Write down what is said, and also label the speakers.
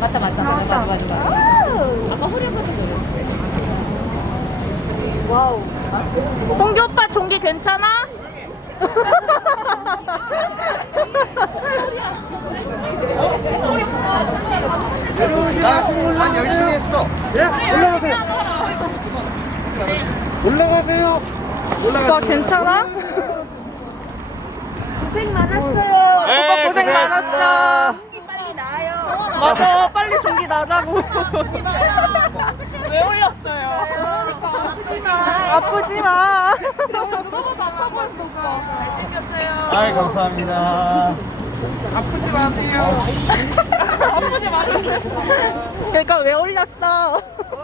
Speaker 1: 맞다. 맞아. 아까 허리아파서 그랬는데.
Speaker 2: 와우.
Speaker 1: 홍기 오빠 종기 괜찮아?
Speaker 3: 난 열심히 했어.
Speaker 4: 예? 올라가세요. 올라가세요.
Speaker 1: 오빠 괜찮아?
Speaker 2: 고생 많았어요.
Speaker 3: 네,
Speaker 1: 오빠 고생 많았어.
Speaker 2: 빨리 나아요.
Speaker 1: 맞아, 빨리 종기 나자고. 왜 올렸어요? 아프지 마.
Speaker 2: 누가 봐도 아파 보였어, 오빠. 잘생겼어요.
Speaker 3: 아이, 감사합니다.
Speaker 4: 아프지 마세요.
Speaker 1: 아프지 마세요. 그러니까 왜 올렸어?